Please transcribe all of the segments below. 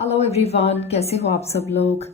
Hello everyone, कैसे हो आप सब लोग।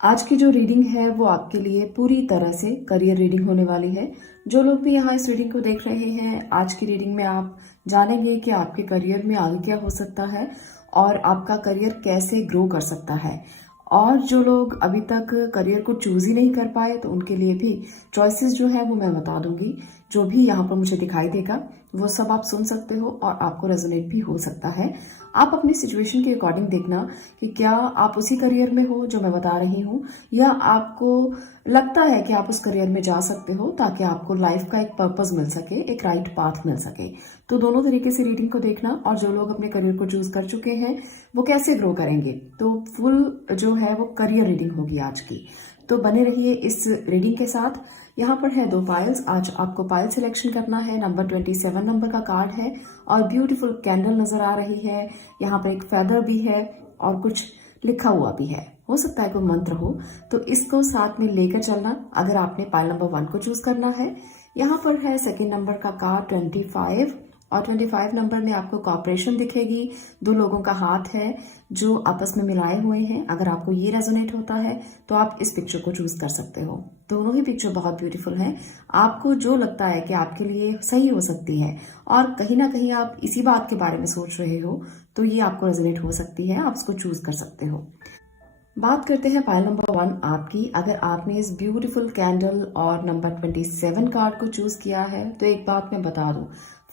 आज की जो रीडिंग है वो आपके लिए पूरी तरह से करियर रीडिंग होने वाली है। जो लोग भी यहाँ इस रीडिंग को देख रहे हैं, आज की रीडिंग में आप जानेंगे कि आपके करियर में आगे क्या हो सकता है और आपका करियर कैसे ग्रो कर सकता है। और जो लोग अभी तक करियर को चूज ही नहीं कर पाए तो उनके लिए भी चॉइसेस जो है वो मैं बता दूंगी। जो भी यहाँ पर मुझे दिखाई देगा वो सब आप सुन सकते हो और आपको रेजोनेट भी हो सकता है। आप अपनी सिचुएशन के अकॉर्डिंग देखना कि क्या आप उसी करियर में हो जो मैं बता रही हूँ, या आपको लगता है कि आप उस करियर में जा सकते हो ताकि आपको लाइफ का एक पर्पस मिल सके, एक राइट पाथ मिल सके। तो दोनों तरीके से रीडिंग को देखना। और जो लोग अपने करियर को चूज कर चुके हैं वो कैसे ग्रो करेंगे, तो फुल जो है वो करियर रीडिंग होगी आज की। तो बने रहिए इस रीडिंग के साथ। यहाँ पर है 2 पाइल्स। आज आपको पाइल सिलेक्शन करना है। नंबर 27 नंबर का कार्ड है और ब्यूटीफुल कैंडल नजर आ रही है। यहाँ पर एक फेदर भी है और कुछ लिखा हुआ भी है, हो सकता है कोई मंत्र हो, तो इसको साथ में लेकर चलना अगर आपने पाइल नंबर 1 को चूज करना है। यहाँ पर है सेकेंड नंबर का कार्ड 25 और 25 नंबर में आपको कॉपरेशन दिखेगी। 2 लोगों का हाथ है जो आपस में मिलाए हुए हैं। अगर आपको ये रेजोनेट होता है तो आप इस पिक्चर को चूज कर सकते हो। दोनों ही पिक्चर बहुत ब्यूटीफुल हैं। आपको जो लगता है कि आपके लिए सही हो सकती है और कहीं ना कहीं आप इसी बात के बारे में सोच रहे हो तो ये आपको रेजोनेट हो सकती है, आप इसको चूज कर सकते हो। बात करते हैं पाइल नंबर 1 आपकी। अगर आपने इस ब्यूटीफुल कैंडल और नंबर 27 कार्ड को चूज किया है तो एक बात मैं बता दूं,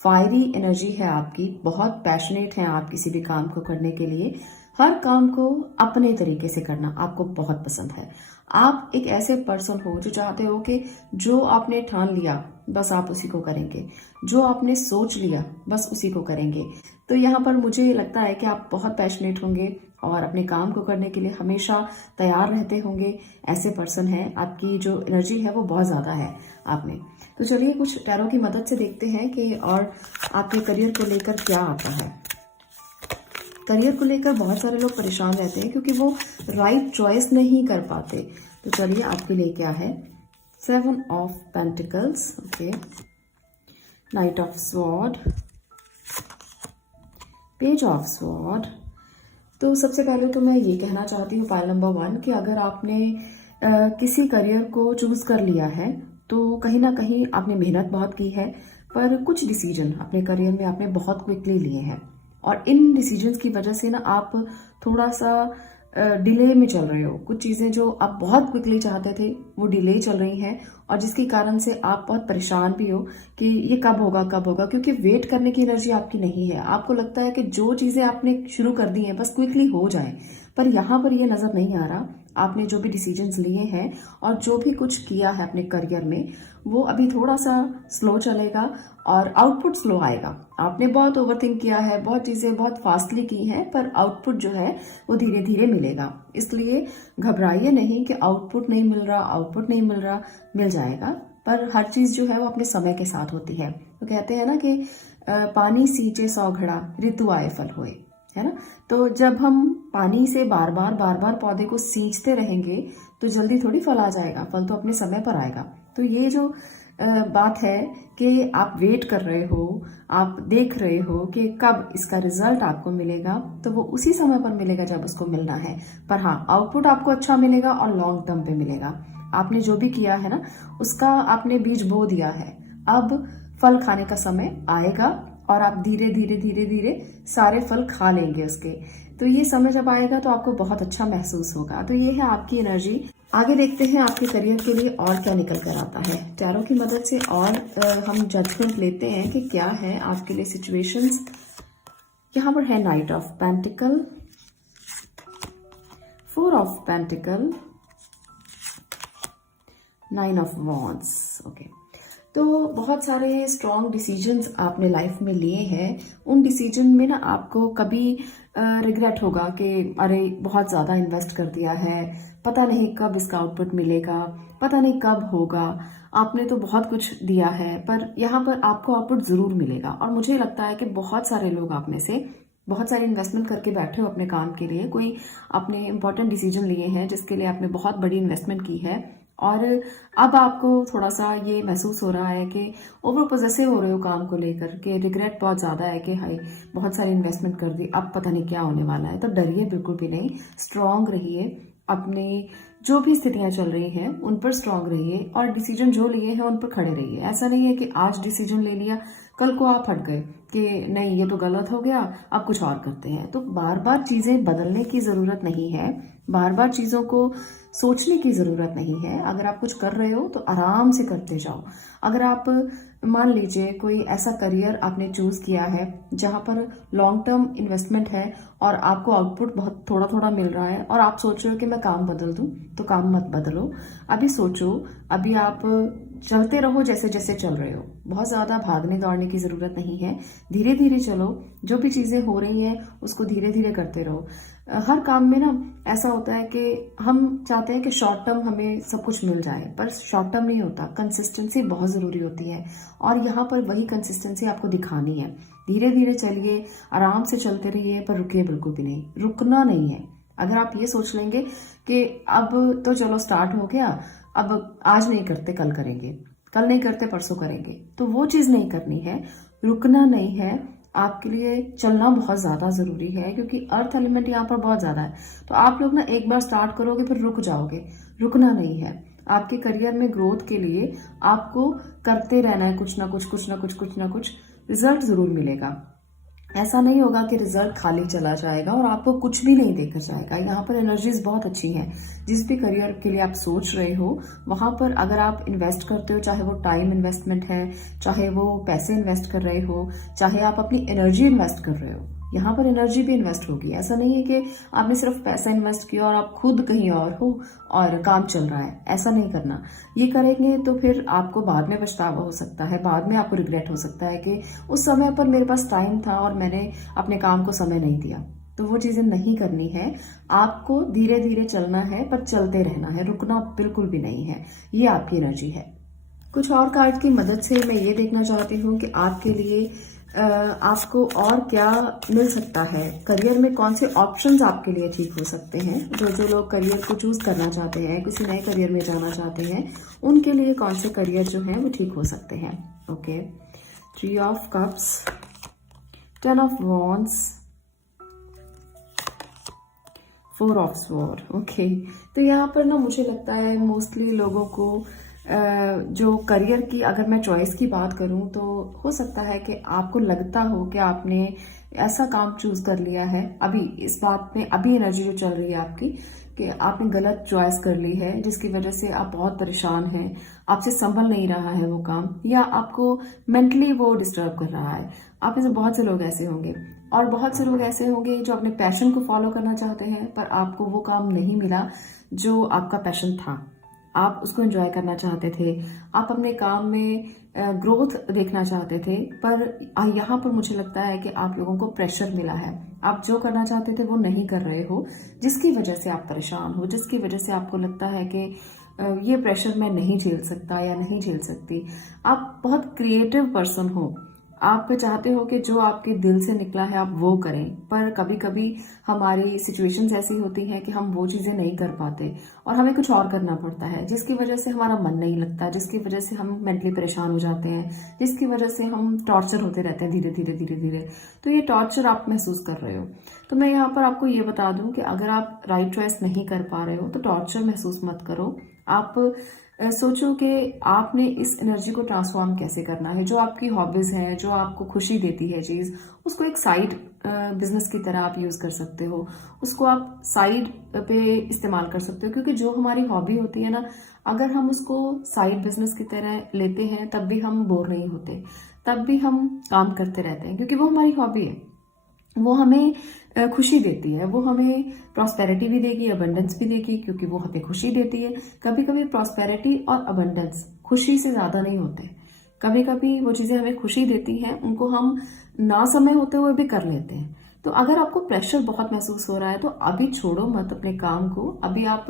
फायरी एनर्जी है आपकी, बहुत पैशनेट है आप किसी भी काम को करने के लिए। हर काम को अपने तरीके से करना आपको बहुत पसंद है। आप एक ऐसे पर्सन हो जो चाहते हो कि जो आपने ठान लिया बस आप उसी को करेंगे, जो आपने सोच लिया बस उसी को करेंगे। तो यहाँ पर मुझे लगता है कि आप बहुत पैशनेट होंगे और अपने काम को करने के लिए हमेशा तैयार रहते होंगे। ऐसे पर्सन है, आपकी जो एनर्जी है वो बहुत ज्यादा है आप में। तो चलिए कुछ टैरो की मदद से देखते हैं कि और आपके करियर को लेकर क्या आता है। करियर को लेकर बहुत सारे लोग परेशान रहते हैं क्योंकि वो राइट चॉइस नहीं कर पाते। तो चलिए आपके लिए क्या है। 7 of pentacles, okay, night of sword, page of sword. तो सबसे पहले तो मैं ये कहना चाहती हूँ पाइल नंबर 1 कि अगर आपने किसी करियर को चूज कर लिया है तो कहीं ना कहीं आपने मेहनत बहुत की है, पर कुछ डिसीजन अपने करियर में आपने बहुत क्विकली लिए हैं और इन डिसीजंस की वजह से ना आप थोड़ा सा डिले में चल रहे हो। कुछ चीजें जो आप बहुत क्विकली चाहते थे वो डिले चल रही हैं और जिसके कारण से आप बहुत परेशान भी हो कि ये कब होगा कब होगा, क्योंकि वेट करने की एनर्जी आपकी नहीं है। आपको लगता है कि जो चीजें आपने शुरू कर दी हैं बस क्विकली हो जाए, पर यहाँ पर ये नजर नहीं आ रहा। आपने जो भी डिसीजंस लिए हैं और जो भी कुछ किया है अपने करियर में वो अभी थोड़ा सा स्लो चलेगा और आउटपुट स्लो आएगा। आपने बहुत ओवरथिंक किया है, बहुत चीजें बहुत फास्टली की हैं, पर आउटपुट जो है वो धीरे धीरे मिलेगा। इसलिए घबराइए नहीं कि आउटपुट नहीं मिल रहा, आउटपुट नहीं मिल रहा, मिल जाएगा। पर हर चीज जो है वो अपने समय के साथ होती है। तो कहते हैं ना कि पानी सींचे 100 घड़ा, ऋतु आए फल होए, है ना। तो जब हम पानी से बार बार पौधे को सींचते रहेंगे तो जल्दी थोड़ी फल आ जाएगा, फल तो अपने समय पर आएगा। तो ये जो बात है कि आप वेट कर रहे हो, आप देख रहे हो कि कब इसका रिजल्ट आपको मिलेगा, तो वो उसी समय पर मिलेगा जब उसको मिलना है। पर हाँ, आउटपुट आपको अच्छा मिलेगा और लॉन्ग टर्म पे मिलेगा। आपने जो भी किया है ना उसका आपने बीज बो दिया है, अब फल खाने का समय आएगा और आप धीरे धीरे सारे फल खा लेंगे उसके। तो ये समय जब आएगा तो आपको बहुत अच्छा महसूस होगा। तो ये है आपकी एनर्जी। आगे देखते हैं आपके करियर के लिए और क्या निकल कर आता है टैरो की मदद से, और हम जजमेंट लेते हैं कि क्या है आपके लिए सिचुएशंस। यहाँ पर है night of pentacle, 4 of pentacle, 9 of wands, okay. तो बहुत सारे स्ट्रॉन्ग डिसीजंस आपने लाइफ में लिए हैं। उन डिसीजन में ना आपको कभी रिग्रेट होगा कि अरे बहुत ज़्यादा इन्वेस्ट कर दिया है, पता नहीं कब इसका आउटपुट मिलेगा, पता नहीं कब होगा। आपने तो बहुत कुछ दिया है पर यहाँ पर आपको आउटपुट ज़रूर मिलेगा। और मुझे लगता है कि बहुत सारे लोग आप में से बहुत सारे इन्वेस्टमेंट करके बैठे हो अपने काम के लिए, कोई आपने इंपॉर्टेंट डिसीजन लिए हैं जिसके लिए आपने बहुत बड़ी इन्वेस्टमेंट की है और अब आपको थोड़ा सा ये महसूस हो रहा है कि ओवर पोजेसिव हो रहे हो काम को लेकर के, रिग्रेट बहुत ज़्यादा है कि हाय बहुत सारी इन्वेस्टमेंट कर दी, अब पता नहीं क्या होने वाला है। तो डरिए बिल्कुल भी नहीं, स्ट्रांग रहिए, अपने जो भी स्थितियां चल रही हैं उन पर स्ट्रांग रहिए और डिसीजन जो लिए हैं उन पर खड़े रहिए। ऐसा नहीं है कि आज डिसीजन ले लिया कल को आप हट गए कि नहीं ये तो गलत हो गया, अब कुछ और करते हैं। तो बार बार चीजें बदलने की जरूरत नहीं है, बार बार चीजों को सोचने की जरूरत नहीं है। अगर आप कुछ कर रहे हो तो आराम से करते जाओ। अगर आप मान लीजिए कोई ऐसा करियर आपने चूज किया है जहां पर लॉन्ग टर्म इन्वेस्टमेंट है और आपको आउटपुट बहुत थोड़ा थोड़ा मिल रहा है और आप सोच रहे हो कि मैं काम बदल दूं, तो काम मत बदलो। अभी सोचो, अभी आप चलते रहो जैसे जैसे चल रहे हो, बहुत ज्यादा भागने दौड़ने की जरूरत नहीं है। धीरे धीरे चलो, जो भी चीजें हो रही हैं उसको धीरे धीरे करते रहो। हर काम में ना ऐसा होता है कि हम चाहते हैं कि शॉर्ट टर्म हमें सब कुछ मिल जाए, पर शॉर्ट टर्म नहीं होता, कंसिस्टेंसी बहुत जरूरी होती है और यहाँ पर वही कंसिस्टेंसी आपको दिखानी है। धीरे धीरे चलिए, आराम से चलते रहिए, पर रुकिए बिल्कुल भी नहीं, रुकना नहीं है। अगर आप ये सोच लेंगे कि अब तो चलो स्टार्ट हो गया, अब आज नहीं करते कल करेंगे, कल नहीं करते परसों करेंगे, तो वो चीज नहीं करनी है। रुकना नहीं है, आपके लिए चलना बहुत ज्यादा जरूरी है क्योंकि अर्थ एलिमेंट यहाँ पर बहुत ज्यादा है। तो आप लोग ना एक बार स्टार्ट करोगे फिर रुक जाओगे, रुकना नहीं है। आपके करियर में ग्रोथ के लिए आपको करते रहना है, कुछ ना कुछ कुछ ना कुछ कुछ ना कुछ रिजल्ट जरूर मिलेगा। ऐसा नहीं होगा कि रिजल्ट खाली चला जाएगा और आपको कुछ भी नहीं देखा जाएगा। यहाँ पर एनर्जीज बहुत अच्छी हैं। जिस भी करियर के लिए आप सोच रहे हो वहां पर अगर आप इन्वेस्ट करते हो, चाहे वो टाइम इन्वेस्टमेंट है, चाहे वो पैसे इन्वेस्ट कर रहे हो, चाहे आप अपनी एनर्जी इन्वेस्ट कर रहे हो, यहाँ पर एनर्जी भी इन्वेस्ट होगी। ऐसा नहीं है कि आपने सिर्फ पैसा इन्वेस्ट किया और आप खुद कहीं और हो और काम चल रहा है, ऐसा नहीं करना। ये करेंगे तो फिर आपको बाद में पछतावा हो सकता है, बाद में आपको रिग्रेट हो सकता है कि उस समय पर मेरे पास टाइम था और मैंने अपने काम को समय नहीं दिया। तो वो चीजें नहीं करनी है, आपको धीरे धीरे चलना है, पर चलते रहना है, रुकना बिल्कुल भी नहीं है। ये आपकी एनर्जी है। कुछ और कार्ड की मदद से मैं ये देखना चाहती हूँ कि आपके लिए आपको और क्या मिल सकता है, करियर में कौन से ऑप्शंस आपके लिए ठीक हो सकते हैं। जो लोग करियर को चूज करना चाहते हैं, किसी नए करियर में जाना चाहते हैं, उनके लिए कौन से करियर जो हैं वो ठीक हो सकते हैं। Okay, 3 of cups, 10 of wands, 4 of sword. Okay, तो यहाँ पर ना मुझे लगता है मोस्टली लोगों को जो करियर की अगर मैं चॉइस की बात करूं तो हो सकता है कि आपको लगता हो कि आपने ऐसा काम चूज कर लिया है, अभी इस बात में अभी एनर्जी जो चल रही है आपकी कि आपने गलत चॉइस कर ली है जिसकी वजह से आप बहुत परेशान हैं, आपसे संभल नहीं रहा है वो काम, या आपको मेंटली वो डिस्टर्ब कर रहा है। आप में से बहुत से लोग ऐसे होंगे और बहुत से लोग ऐसे होंगे जो अपने पैशन को फॉलो करना चाहते हैं पर आपको वो काम नहीं मिला जो आपका पैशन था। आप उसको एंजॉय करना चाहते थे, आप अपने काम में ग्रोथ देखना चाहते थे, पर यहाँ पर मुझे लगता है कि आप लोगों को प्रेशर मिला है। आप जो करना चाहते थे वो नहीं कर रहे हो, जिसकी वजह से आप परेशान हो, जिसकी वजह से आपको लगता है कि ये प्रेशर मैं नहीं झेल सकता या नहीं झेल सकती। आप बहुत क्रिएटिव पर्सन हो, आप चाहते हो कि जो आपके दिल से निकला है आप वो करें, पर कभी कभी हमारी सिचुएशंस ऐसी होती हैं कि हम वो चीजें नहीं कर पाते और हमें कुछ और करना पड़ता है, जिसकी वजह से हमारा मन नहीं लगता, जिसकी वजह से हम मेंटली परेशान हो जाते हैं, जिसकी वजह से हम टॉर्चर होते रहते हैं धीरे धीरे धीरे धीरे। तो ये टॉर्चर आप महसूस कर रहे हो। तो मैं यहाँ पर आपको ये बता दूं कि अगर आप राइट चॉइस नहीं कर पा रहे हो तो टॉर्चर महसूस मत करो। आप सोचो कि आपने इस एनर्जी को ट्रांसफॉर्म कैसे करना है। जो आपकी हॉबीज हैं, जो आपको खुशी देती है चीज, उसको एक साइड बिजनेस की तरह आप यूज कर सकते हो, उसको आप साइड पे इस्तेमाल कर सकते हो। क्योंकि जो हमारी हॉबी होती है ना, अगर हम उसको साइड बिजनेस की तरह लेते हैं तब भी हम बोर नहीं होते, तब भी हम काम करते रहते हैं, क्योंकि वो हमारी हॉबी है, वो हमें खुशी देती है, वो हमें प्रॉस्पेरिटी भी देगी, अबंडेंस भी देगी, क्योंकि वो हमें खुशी देती है। कभी कभी प्रॉस्पेरिटी और अबंडेंस खुशी से ज्यादा नहीं होते, कभी कभी वो चीजें हमें खुशी देती हैं, उनको हम ना समय होते हुए भी कर लेते हैं। तो अगर आपको प्रेशर बहुत महसूस हो रहा है तो अभी छोड़ो मत अपने काम को। अभी आप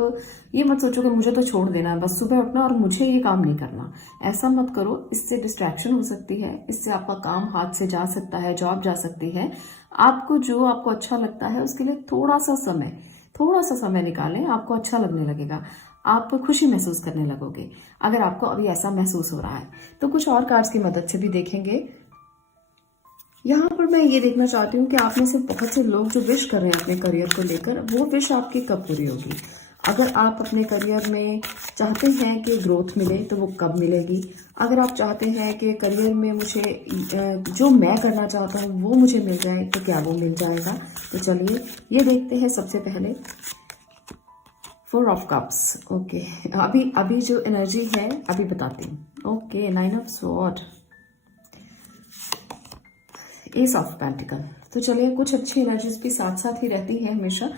ये मत सोचो कि मुझे तो छोड़ देना है, बस सुबह उठना और मुझे ये काम नहीं करना, ऐसा मत करो। इससे डिस्ट्रैक्शन हो सकती है, इससे आपका काम हाथ से जा सकता है, जॉब जा सकती है। आपको जो आपको अच्छा लगता है उसके लिए थोड़ा सा समय निकालें, आपको अच्छा लगने लगेगा। आप खुशी महसूस करने लगोगे अगर आपको अभी ऐसा महसूस हो रहा है। तो कुछ और कार्ड्स की मदद से भी देखेंगे। यहाँ पर मैं ये देखना चाहती हूँ कि आप में से बहुत से लोग जो विश कर रहे हैं अपने करियर को लेकर, वो विश आपकी कब पूरी होगी। अगर आप अपने करियर में चाहते हैं कि ग्रोथ मिले तो वो कब मिलेगी। अगर आप चाहते हैं कि करियर में मुझे जो मैं करना चाहता हूँ वो मुझे मिल जाए तो क्या वो मिल जाएगा। तो चलिए ये देखते हैं। सबसे पहले 4 ऑफ कप्स। ओके, अभी जो एनर्जी है अभी बताती हूँ। Okay, 9 of sword, S of pentacle. तो चलिए कुछ अच्छी एनर्जीज भी साथ साथ ही रहती है हमेशा।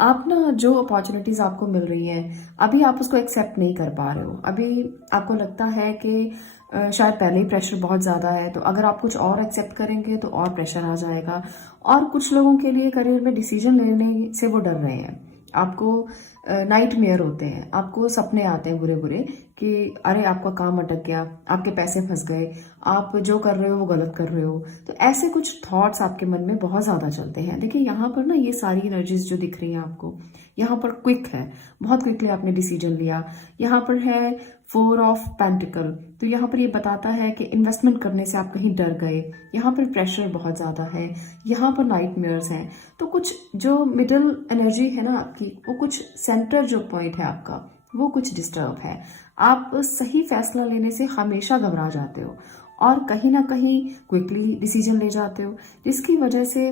आप ना जो अपॉर्चुनिटीज आपको मिल रही है अभी आप उसको एक्सेप्ट नहीं कर पा रहे हो। अभी आपको लगता है कि शायद पहले ही प्रेशर बहुत ज़्यादा है, तो अगर आप कुछ और एक्सेप्ट करेंगे तो और प्रेशर आ जाएगा। और कुछ लोगों के लिए करियर में डिसीजन लेने से वो डर रहे हैं। आपको नाइटमेयर होते हैं, आपको सपने आते हैं बुरे बुरे कि अरे आपका काम अटक गया, आपके पैसे फंस गए, आप जो कर रहे हो वो गलत कर रहे हो। तो ऐसे कुछ थॉट्स आपके मन में बहुत ज़्यादा चलते हैं। देखिए यहाँ पर ना ये सारी एनर्जीज जो दिख रही हैं आपको, यहाँ पर क्विक है, बहुत क्विकली आपने डिसीजन लिया। यहाँ पर है 4 ऑफ पेंटिकल, तो यहाँ पर ये बताता है कि इन्वेस्टमेंट करने से आप कहीं डर गए। यहाँ पर प्रेशर बहुत ज़्यादा है, यहाँ पर नाइटमेयर्स हैं। तो कुछ जो मिडिल एनर्जी है ना आपकी, वो कुछ सेंटर जो पॉइंट है आपका वो कुछ डिस्टर्ब है। आप सही फैसला लेने से हमेशा घबरा जाते हो और कहीं ना कहीं क्विकली डिसीजन ले जाते हो, जिसकी वजह से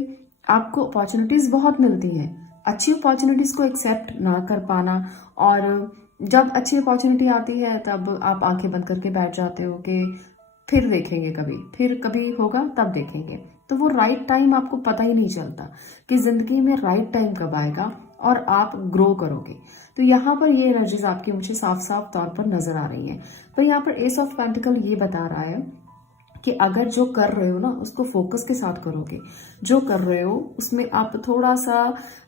आपको अपॉर्चुनिटीज बहुत मिलती हैं। अच्छी अपॉर्चुनिटीज को एक्सेप्ट ना कर पाना, और जब अच्छी अपॉर्चुनिटी आती है तब आप आंखें बंद करके बैठ जाते हो कि फिर देखेंगे, फिर कभी होगा तब देखेंगे। तो वो राइट टाइम आपको पता ही नहीं चलता कि जिंदगी में राइट टाइम कब आएगा और आप ग्रो करोगे। तो यहाँ पर ये एनर्जीज आपकी मुझे साफ साफ तौर पर नजर आ रही हैं। पर यहाँ पर एस ऑफ पेंटिकल ये बता रहा है कि अगर जो कर रहे हो ना उसको फोकस के साथ करोगे, जो कर रहे हो उसमें आप थोड़ा सा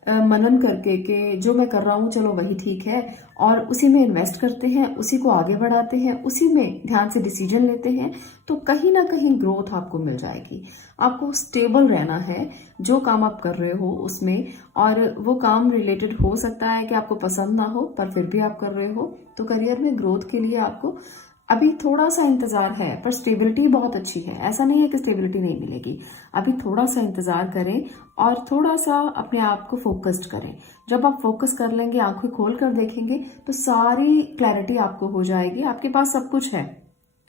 मनन करके कि जो मैं कर रहा हूँ चलो वही ठीक है, और उसी में इन्वेस्ट करते हैं, उसी को आगे बढ़ाते हैं, उसी में ध्यान से डिसीजन लेते हैं, तो कहीं ना कहीं ग्रोथ आपको मिल जाएगी। आपको स्टेबल रहना है जो काम आप कर रहे हो उसमें, और वो काम रिलेटेड हो सकता है कि आपको पसंद ना हो पर फिर भी आप कर रहे हो। तो करियर में ग्रोथ के लिए आपको अभी थोड़ा सा इंतजार है, पर स्टेबिलिटी बहुत अच्छी है। ऐसा नहीं है कि स्टेबिलिटी नहीं मिलेगी, अभी थोड़ा सा इंतजार करें और थोड़ा सा अपने आप को फोकस्ड करें। जब आप फोकस कर लेंगे, आंखें खोल कर देखेंगे, तो सारी क्लैरिटी आपको हो जाएगी। आपके पास सब कुछ है,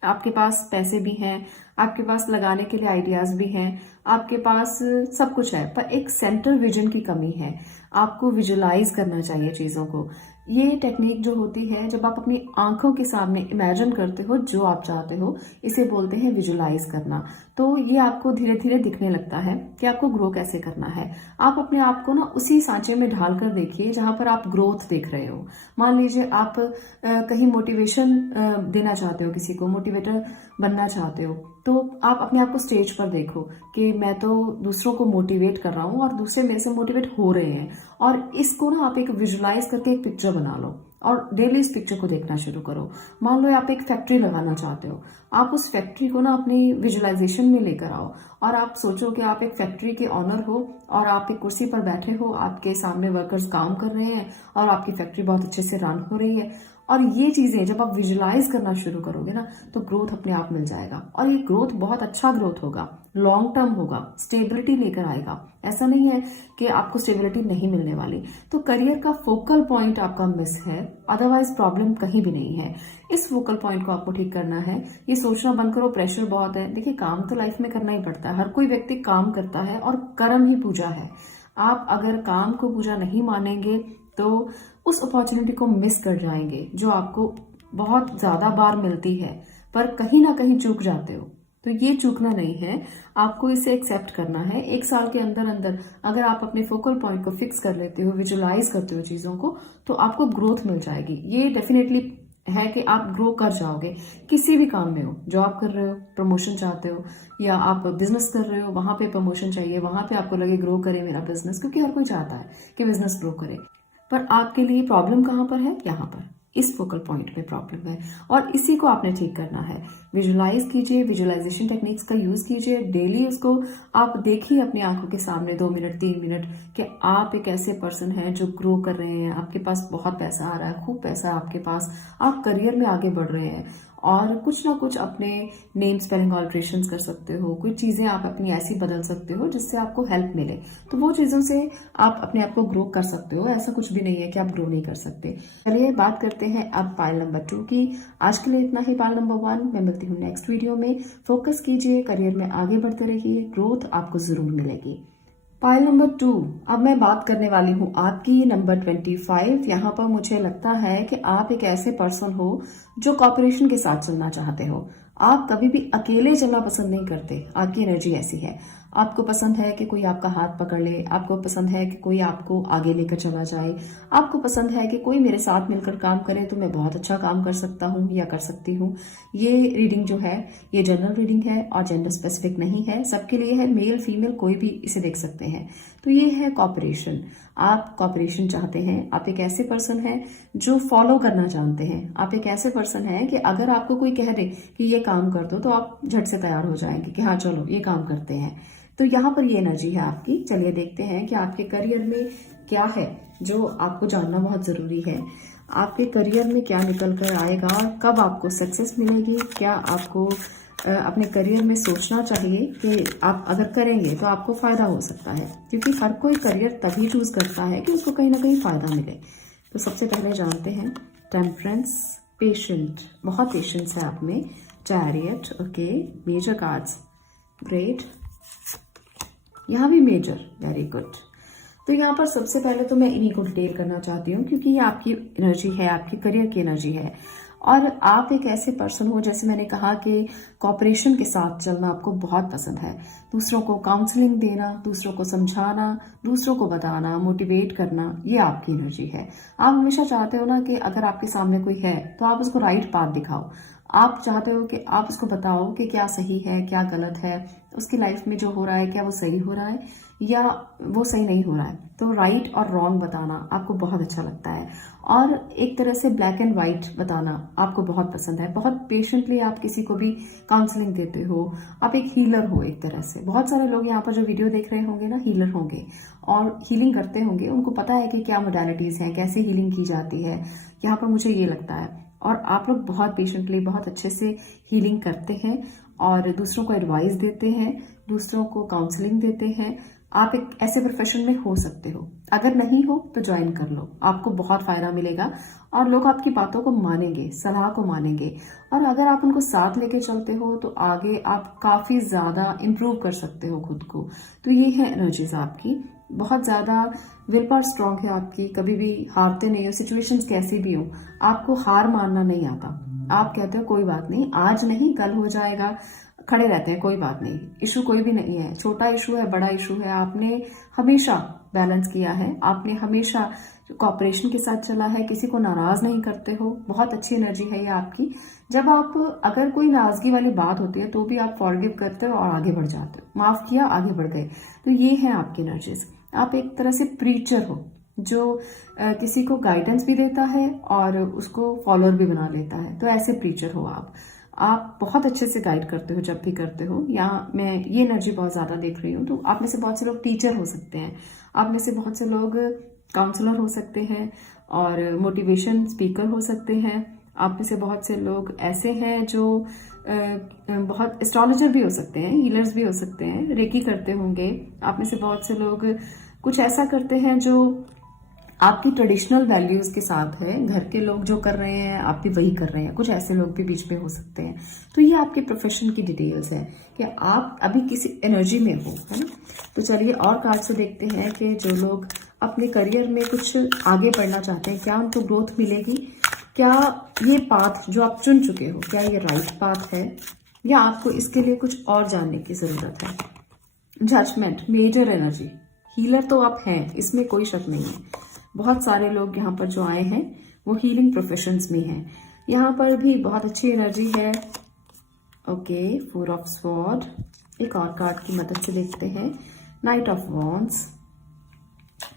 आपके पास पैसे भी हैं, आपके पास लगाने के लिए आइडियाज भी हैं, आपके पास सब कुछ है, पर एक सेंट्रल विजन की कमी है। आपको विजुलाइज करना चाहिए चीजों को। ये टेक्निक जो होती है, जब आप अपनी आंखों के सामने इमेजिन करते हो जो आप चाहते हो, इसे बोलते हैं विजुलाइज करना। तो ये आपको धीरे धीरे दिखने लगता है कि आपको ग्रो कैसे करना है। आप अपने आप को ना उसी सांचे में ढाल कर देखिए जहां पर आप ग्रोथ देख रहे हो। मान लीजिए आप कहीं मोटिवेशन देना चाहते हो, किसी को मोटिवेटर बनना चाहते हो, तो आप अपने आप को स्टेज पर देखो कि मैं तो दूसरों को मोटिवेट कर रहा हूँ और दूसरे मेरे से मोटिवेट हो रहे हैं, और इसको ना आप एक विजुलाइज करके एक पिक्चर बना लो और डेली इस पिक्चर को देखना शुरू करो। मान लो आप एक फैक्ट्री लगाना चाहते हो, आप उस फैक्ट्री को ना अपनी विजुलाइजेशन में लेकर आओ और आप सोचो कि आप एक फैक्ट्री के ऑनर हो और आप एक कुर्सी पर बैठे हो, आपके सामने वर्कर्स काम कर रहे हैं और आपकी फैक्ट्री बहुत अच्छे से रन हो रही है। और ये चीजें जब आप विजुलाइज करना शुरू करोगे ना, तो ग्रोथ अपने आप मिल जाएगा, और ये ग्रोथ बहुत अच्छा ग्रोथ होगा, लॉन्ग टर्म होगा, स्टेबिलिटी लेकर आएगा। ऐसा नहीं है कि आपको स्टेबिलिटी नहीं मिलने वाली। तो करियर का फोकल पॉइंट आपका मिस है, अदरवाइज प्रॉब्लम कहीं भी नहीं है। इस फोकल पॉइंट को आपको ठीक करना है। ये सोचना बंद करो प्रेशर बहुत है। देखिए काम तो लाइफ में करना ही पड़ता है, हर कोई व्यक्ति काम करता है और कर्म ही पूजा है। आप अगर काम को पूजा नहीं मानेंगे तो उस अपॉर्चुनिटी को मिस कर जाएंगे जो आपको बहुत ज्यादा बार मिलती है, पर कहीं ना कहीं चूक जाते हो। तो ये चूकना नहीं है, आपको इसे एक्सेप्ट करना है। 1 साल के अंदर अंदर अगर आप अपने फोकल पॉइंट को फिक्स कर लेते हो, विजुलाइज करते हो चीजों को, तो आपको ग्रोथ मिल जाएगी। ये डेफिनेटली है कि आप ग्रो कर जाओगे किसी भी काम में हो। जॉब कर रहे हो, प्रमोशन चाहते हो, या आप बिजनेस कर रहे हो, वहां पे प्रमोशन चाहिए, वहां पे आपको लगे ग्रो करे मेरा बिजनेस, क्योंकि हर कोई चाहता है कि बिजनेस ग्रो करे। पर आपके लिए प्रॉब्लम कहाँ पर है? यहाँ पर इस फोकल पॉइंट में प्रॉब्लम है और इसी को आपने ठीक करना है। विजुलाइज कीजिए, विजुअलाइजेशन टेक्निक्स का यूज कीजिए, डेली उसको आप देखिए अपनी आंखों के सामने 2 मिनट 3 मिनट कि आप एक ऐसे पर्सन हैं जो ग्रो कर रहे हैं, आपके पास बहुत पैसा आ रहा है, खूब पैसा है आपके पास, आप करियर में आगे बढ़ रहे हैं और कुछ ना कुछ अपने नेम स्पेलिंग ऑल्ट्रेशंस कर सकते हो, कुछ चीजें आप अपनी ऐसी बदल सकते हो जिससे आपको हेल्प मिले, तो वो चीजों से आप अपने आप को ग्रो कर सकते हो। ऐसा कुछ भी नहीं है कि आप ग्रो नहीं कर सकते। चलिए बात करते हैं अब पाइल नंबर 2 की। आज के लिए इतना ही पाइल नंबर 1। मैं मिलती हूँ नेक्स्ट वीडियो में। फोकस कीजिए, करियर में आगे बढ़ते रहिए, ग्रोथ आपको जरूर मिलेगी। पाइल नंबर 2, अब मैं बात करने वाली हूँ आपकी नंबर 25। यहाँ पर मुझे लगता है कि आप एक ऐसे पर्सन हो जो कॉर्पोरेशन के साथ चलना चाहते हो। आप कभी भी अकेले चलना पसंद नहीं करते, आपकी एनर्जी ऐसी है। आपको पसंद है कि कोई आपका हाथ पकड़ ले, आपको पसंद है कि कोई आपको आगे लेकर चला जाए, आपको पसंद है कि कोई मेरे साथ मिलकर काम करे तो मैं बहुत अच्छा काम कर सकता हूँ या कर सकती हूँ। ये रीडिंग जो है ये जनरल रीडिंग है और जेंडर स्पेसिफिक नहीं है, सबके लिए है, मेल फीमेल कोई भी इसे देख सकते हैं। तो ये है कॉर्पोरेशन। आप कॉर्पोरेशन चाहते हैं, आप एक ऐसे पर्सन हैं जो फॉलो करना जानते हैं, आप एक ऐसे पर्सन हैं कि अगर आपको कोई कह दे कि ये काम कर दो तो आप झट से तैयार हो जाएंगे कि हाँ चलो ये काम करते हैं। तो यहाँ पर ये एनर्जी है आपकी। चलिए देखते हैं कि आपके करियर में क्या है जो आपको जानना बहुत जरूरी है। आपके करियर में क्या निकल कर आएगा, कब आपको सक्सेस मिलेगी, क्या आपको अपने करियर में सोचना चाहिए कि आप अगर करेंगे तो आपको फायदा हो सकता है, क्योंकि हर कोई करियर तभी चूज करता है कि उसको कहीं ना कहीं फायदा मिले। तो सबसे पहले जानते हैं टेम्परेंस, पेशेंट, बहुत पेशेंस है आप में, chariot, okay, major cards, great, यहाँ भी मेजर, वेरी गुड। तो यहाँ पर सबसे पहले तो मैं इन्हीं को डिटेल करना चाहती हूँ क्योंकि ये आपकी एनर्जी है, आपकी करियर की एनर्जी है और आप एक ऐसे पर्सन हो, जैसे मैंने कहा कि कॉर्पोरेशन के साथ चलना आपको बहुत पसंद है। दूसरों को काउंसलिंग देना, दूसरों को समझाना, दूसरों को बताना, मोटिवेट करना, ये आपकी एनर्जी है। आप हमेशा चाहते हो ना कि अगर आपके सामने कोई है तो आप उसको राइट पाथ दिखाओ। आप चाहते हो कि आप उसको बताओ कि क्या सही है क्या गलत है, उसकी लाइफ में जो हो रहा है क्या वो सही हो रहा है या वो सही नहीं हो रहा है। तो राइट और रॉन्ग बताना आपको बहुत अच्छा लगता है और एक तरह से ब्लैक एंड व्हाइट बताना आपको बहुत पसंद है। बहुत पेशेंटली आप किसी को भी काउंसलिंग देते हो, आप एक हीलर हो एक तरह से। बहुत सारे लोग यहाँ पर जो वीडियो देख रहे होंगे ना, हीलर होंगे और हीलिंग करते होंगे, उनको पता है कि क्या मोडालिटीज हैं, कैसे हीलिंग की जाती है। यहाँ पर मुझे ये लगता है और आप लोग बहुत पेशेंटली बहुत अच्छे से हीलिंग करते हैं और दूसरों को एडवाइस देते हैं, दूसरों को काउंसलिंग देते हैं। आप एक ऐसे प्रोफेशन में हो सकते हो, अगर नहीं हो तो ज्वाइन कर लो, आपको बहुत फायदा मिलेगा और लोग आपकी बातों को मानेंगे, सलाह को मानेंगे और अगर आप उनको साथ लेके चलते हो तो आगे आप काफी ज्यादा इम्प्रूव कर सकते हो खुद को। तो ये है एनर्जीज आपकी, बहुत ज्यादा विल पावर स्ट्रांग है आपकी, कभी भी हारते नहीं हो, सिचुएशंस कैसी भी हो आपको हार मानना नहीं आता। आप कहते हो कोई बात नहीं, आज नहीं कल हो जाएगा, खड़े रहते हैं, कोई बात नहीं, इशू कोई भी नहीं है, छोटा इशू है बड़ा इशू है, आपने हमेशा बैलेंस किया है, आपने हमेशा कॉर्पोरेशन के साथ चला है, किसी को नाराज नहीं करते हो, बहुत अच्छी एनर्जी है ये आपकी। जब आप अगर कोई नाराजगी वाली बात होती है तो भी आप फॉरगिव करते हो और आगे बढ़ जाते हो, माफ किया आगे बढ़ गए। तो ये है आपकी एनर्जीज। आप एक तरह से प्रीचर हो जो किसी को गाइडेंस भी देता है और उसको फॉलोअर भी बना लेता है, तो ऐसे प्रीचर हो आप बहुत अच्छे से गाइड करते हो जब भी करते हो। यहाँ मैं ये एनर्जी बहुत ज्यादा देख रही हूँ। तो आप में से बहुत से लोग टीचर हो सकते हैं, आप में से बहुत से लोग काउंसलर हो सकते हैं और मोटिवेशन स्पीकर हो सकते हैं, आप में से बहुत से लोग ऐसे हैं जो बहुत एस्ट्रोलॉजर भी हो सकते हैं, हीलर्स भी हो सकते हैं, रेकी करते होंगे। आप में से बहुत से लोग कुछ ऐसा करते हैं जो आपकी ट्रेडिशनल वैल्यूज के साथ है, घर के लोग जो कर रहे हैं आप भी वही कर रहे हैं, कुछ ऐसे लोग भी बीच में हो सकते हैं। तो ये आपके प्रोफेशन की डिटेल्स है कि आप अभी किसी एनर्जी में हो, है ना। तो चलिए और कार्ड से देखते हैं कि जो लोग अपने करियर में कुछ आगे बढ़ना चाहते हैं, क्या उनको ग्रोथ मिलेगी, क्या ये पाथ जो आप चुन चुके हो क्या ये राइट पाथ है या आपको इसके लिए कुछ और जानने की जरूरत है। जजमेंट, मेजर एनर्जी, हीलर तो आप हैं, इसमें कोई शक नहीं है। बहुत सारे लोग यहाँ पर जो आए हैं वो हीलिंग प्रोफेशंस में हैं, यहाँ पर भी बहुत अच्छी एनर्जी है। Okay, 4 of sword. एक और कार्ड की मदद से देखते हैं, नाइट ऑफ वॉन्ड्स।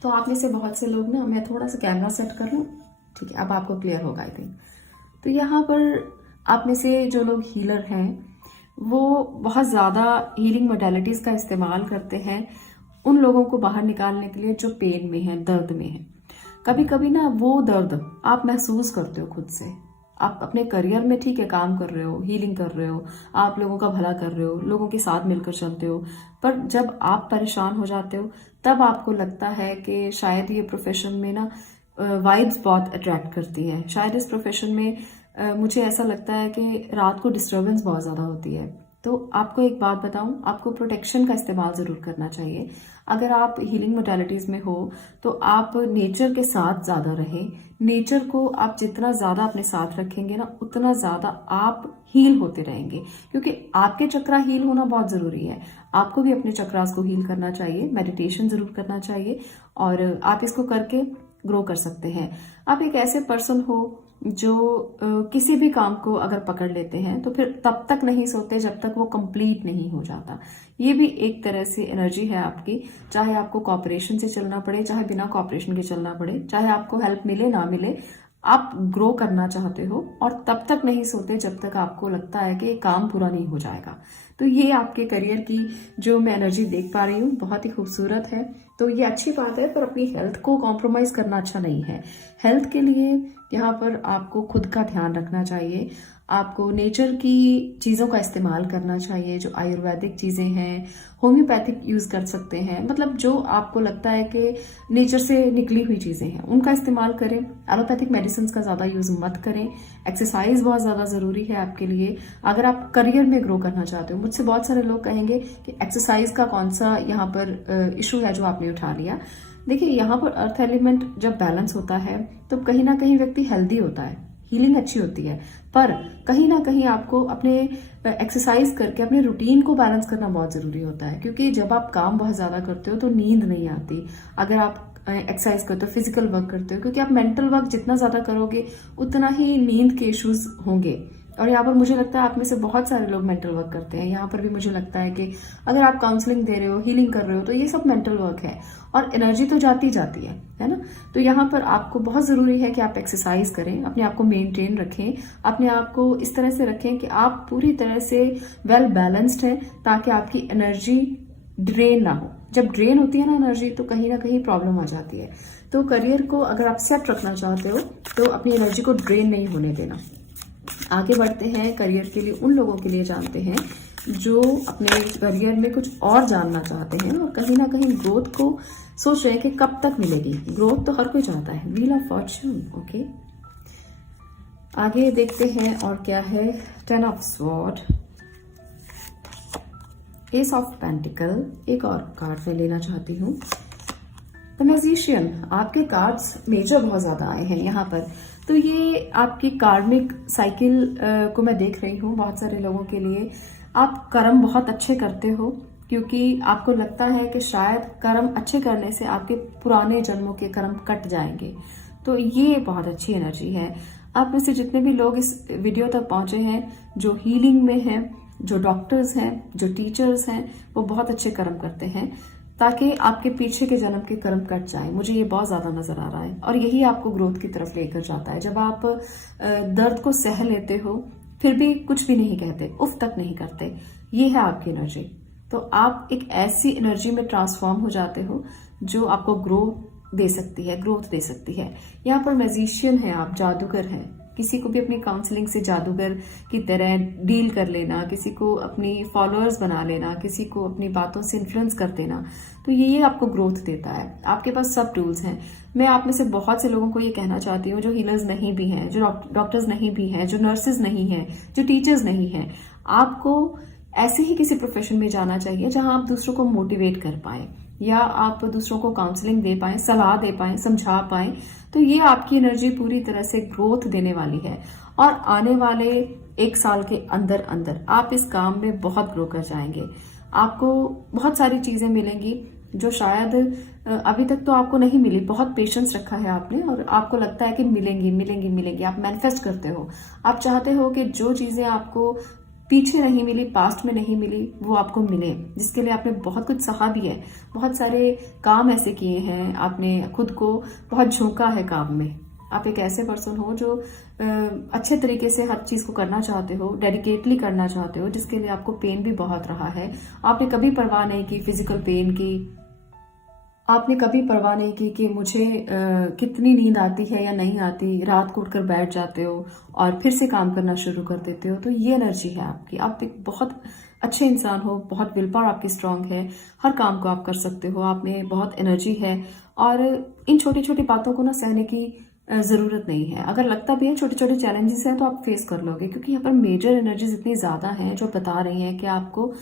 तो आप में से बहुत से लोग ना, मैं थोड़ा सा कैमरा सेट कर लूं, ठीक है, अब आपको क्लियर होगा आई थिंक। तो यहाँ पर आप में से जो लोग हीलर हैं वो बहुत ज़्यादा हीलिंग मोडालिटीज़ का इस्तेमाल करते हैं उन लोगों को बाहर निकालने के लिए जो पेन में है, दर्द में है। कभी कभी ना वो दर्द आप महसूस करते हो खुद से। आप अपने करियर में ठीक है काम कर रहे हो, हीलिंग कर रहे हो, आप लोगों का भला कर रहे हो, लोगों के साथ मिलकर चलते हो, पर जब आप परेशान हो जाते हो तब आपको लगता है कि शायद ये प्रोफेशन में ना वाइब्स बहुत अट्रैक्ट करती है। शायद इस प्रोफेशन में मुझे ऐसा लगता है कि रात को डिस्टर्बेंस बहुत ज़्यादा होती है। तो आपको एक बात बताऊं, आपको प्रोटेक्शन का इस्तेमाल ज़रूर करना चाहिए। अगर आप हीलिंग मोडालिटीज़ में हो तो आप नेचर के साथ ज़्यादा रहें। नेचर को आप जितना ज़्यादा अपने साथ रखेंगे ना उतना ज़्यादा आप हील होते रहेंगे, क्योंकि आपके चक्रा हील होना बहुत ज़रूरी है। आपको भी अपने चक्रास को हील करना चाहिए, मेडिटेशन ज़रूर करना चाहिए और आप इसको करके ग्रो कर सकते हैं। आप एक ऐसे पर्सन हो जो किसी भी काम को अगर पकड़ लेते हैं तो फिर तब तक नहीं सोते जब तक वो कंप्लीट नहीं हो जाता। ये भी एक तरह से एनर्जी है आपकी, चाहे आपको कॉपरेशन से चलना पड़े, चाहे बिना कॉपरेशन के चलना पड़े, चाहे आपको हेल्प मिले ना मिले, आप ग्रो करना चाहते हो और तब तक नहीं सोते जब तक आपको लगता है कि काम पूरा नहीं हो जाएगा। तो ये आपके करियर की जो मैं एनर्जी देख पा रही हूँ बहुत ही खूबसूरत है। तो ये अच्छी बात है, पर अपनी हेल्थ को कॉम्प्रोमाइज करना अच्छा नहीं है। हेल्थ के लिए यहाँ पर आपको खुद का ध्यान रखना चाहिए। आपको नेचर की चीज़ों का इस्तेमाल करना चाहिए, जो आयुर्वेदिक चीज़ें हैं, होम्योपैथिक यूज़ कर सकते हैं, मतलब जो आपको लगता है कि नेचर से निकली हुई चीज़ें हैं उनका इस्तेमाल करें। एलोपैथिक मेडिसिन का ज़्यादा यूज़ मत करें। एक्सरसाइज बहुत ज़्यादा ज़रूरी है आपके लिए अगर आप करियर में ग्रो करना चाहते हो। मुझसे बहुत सारे लोग कहेंगे कि एक्सरसाइज का कौन सा यहाँ पर इशू है जो आपने उठा लिया। देखिए, यहाँ पर अर्थ एलिमेंट जब बैलेंस होता है तो कहीं ना कहीं व्यक्ति हेल्दी होता है, हीलिंग अच्छी होती है, पर कहीं ना कहीं आपको अपने एक्सरसाइज करके अपने रूटीन को बैलेंस करना बहुत ज़रूरी होता है, क्योंकि जब आप काम बहुत ज़्यादा करते हो तो नींद नहीं आती। अगर आप एक्सरसाइज करते हो, फिजिकल वर्क करते हो, क्योंकि आप मेंटल वर्क जितना ज़्यादा करोगे उतना ही नींद के इश्यूज होंगे। और यहाँ पर मुझे लगता है आप में से बहुत सारे लोग मेंटल वर्क करते हैं। यहाँ पर भी मुझे लगता है कि अगर आप काउंसलिंग दे रहे हो, हीलिंग कर रहे हो, तो ये सब मेंटल वर्क है और एनर्जी तो जाती जाती है ना। तो यहाँ पर आपको बहुत ज़रूरी है कि आप एक्सरसाइज करें, अपने आप को मेंटेन रखें, अपने आप को इस तरह से रखें कि आप पूरी तरह से वेल बैलेंस्ड हैं, ताकि आपकी एनर्जी ड्रेन ना हो। जब ड्रेन होती है ना एनर्जी तो कहीं ना कहीं प्रॉब्लम आ जाती है। तो करियर को अगर आप सेट रखना चाहते हो तो अपनी एनर्जी को ड्रेन नहीं होने देना। आगे बढ़ते हैं, करियर के लिए उन लोगों के लिए जानते हैं जो अपने करियर में कुछ और जानना चाहते हैं और कहीं ना कहीं ग्रोथ को सोच रहे हैं कि कब तक मिलेगी। ग्रोथ तो हर कोई चाहता है। Wheel of Fortune. ओके, आगे देखते हैं और क्या है। 10 of sword, S of pentacle, एक और कार्ड मैं लेना चाहती हूँ। द मैजिशियन, आपके कार्ड्स मेजर बहुत ज्यादा आए हैं यहाँ पर। तो ये आपकी कार्मिक साइकिल को मैं देख रही हूँ बहुत सारे लोगों के लिए। आप कर्म बहुत अच्छे करते हो क्योंकि आपको लगता है कि शायद कर्म अच्छे करने से आपके पुराने जन्मों के कर्म कट जाएंगे। तो ये बहुत अच्छी एनर्जी है। आप में से जितने भी लोग इस वीडियो तक पहुंचे हैं, जो हीलिंग में हैं, जो डॉक्टर्स हैं, जो टीचर्स हैं, वो बहुत अच्छे कर्म करते हैं ताकि आपके पीछे के जन्म के कर्म कट जाए। मुझे ये बहुत ज्यादा नजर आ रहा है और यही आपको ग्रोथ की तरफ लेकर जाता है। जब आप दर्द को सह लेते हो फिर भी कुछ भी नहीं कहते, उफ तक नहीं करते, ये है आपकी एनर्जी। तो आप एक ऐसी एनर्जी में ट्रांसफॉर्म हो जाते हो जो आपको ग्रोथ दे सकती है। यहाँ पर मैजिशियन है, आप जादूगर हैं। किसी को भी अपनी काउंसलिंग से जादूगर की तरह डील कर लेना, किसी को अपनी फॉलोअर्स बना लेना, किसी को अपनी बातों से इन्फ्लुएंस कर देना, तो ये आपको ग्रोथ देता है। आपके पास सब टूल्स हैं। मैं आप में से बहुत से लोगों को ये कहना चाहती हूँ जो हीलर्स नहीं भी हैं, जो डॉक्टर्स नहीं भी हैं, जो नर्सेज नहीं हैं, जो टीचर्स नहीं हैं, आपको ऐसे ही किसी प्रोफेशन में जाना चाहिए जहां आप दूसरों को मोटिवेट कर पाए या आप दूसरों को काउंसलिंग दे पाए, सलाह दे पाए, समझा पाए। तो ये आपकी एनर्जी पूरी तरह से ग्रोथ देने वाली है और आने वाले 1 साल के अंदर अंदर आप इस काम में बहुत ग्रो कर जाएंगे। आपको बहुत सारी चीजें मिलेंगी जो शायद अभी तक तो आपको नहीं मिली। बहुत पेशेंस रखा है आपने और आपको लगता है कि मिलेंगी मिलेंगी मिलेंगी। आप मैनिफेस्ट करते हो, आप चाहते हो कि जो चीजें आपको पीछे नहीं मिली, पास्ट में नहीं मिली, वो आपको मिले, जिसके लिए आपने बहुत कुछ सहा भी है। बहुत सारे काम ऐसे किए हैं, आपने खुद को बहुत झोंका है काम में। आप एक ऐसे पर्सन हो जो अच्छे तरीके से हर चीज को करना चाहते हो, डेडिकेटली करना चाहते हो, जिसके लिए आपको पेन भी बहुत रहा है। आपने कभी परवाह नहीं की फिजिकल पेन की, आपने कभी परवाह नहीं की कि मुझे कितनी नींद आती है या नहीं आती। रात को उठकर बैठ जाते हो और फिर से काम करना शुरू कर देते हो। तो ये एनर्जी है आपकी। आप एक बहुत अच्छे इंसान हो, बहुत विल पावर आपकी स्ट्रांग है, हर काम को आप कर सकते हो, आप में बहुत एनर्जी है। और इन छोटी छोटी बातों को ना सहने की जरूरत नहीं है। अगर लगता भी है छोटे छोटे चैलेंजेस हैं तो आप फेस कर लोगे, क्योंकि यहाँ पर मेजर एनर्जीज इतनी ज्यादा हैं जो बता रही हैं कि आपको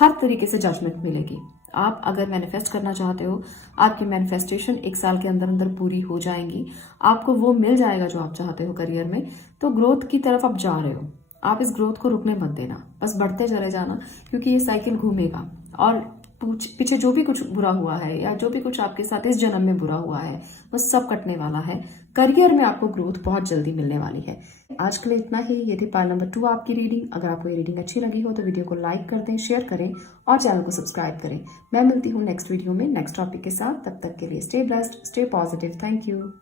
हर तरीके से जजमेंट मिलेगी। आप अगर मैनिफेस्ट करना चाहते हो, आपकी मैनिफेस्टेशन 1 साल के अंदर अंदर पूरी हो जाएंगी। आपको वो मिल जाएगा जो आप चाहते हो करियर में। तो ग्रोथ की तरफ आप जा रहे हो, आप इस ग्रोथ को रुकने मत देना, बस बढ़ते चले जाना, क्योंकि ये साइकिल घूमेगा। और पीछे जो भी कुछ बुरा हुआ है या जो भी कुछ आपके साथ इस जन्म में बुरा हुआ है वो सब कटने वाला है। करियर में आपको ग्रोथ बहुत जल्दी मिलने वाली है। आज के लिए इतना ही। ये थी पाइल नंबर 2 आपकी रीडिंग। अगर आपको ये रीडिंग अच्छी लगी हो तो वीडियो को लाइक कर दें, शेयर करें और चैनल को सब्सक्राइब करें। मैं मिलती हूँ नेक्स्ट वीडियो में नेक्स्ट टॉपिक के साथ। तब तक के लिए stay blessed, stay positive. Thank you.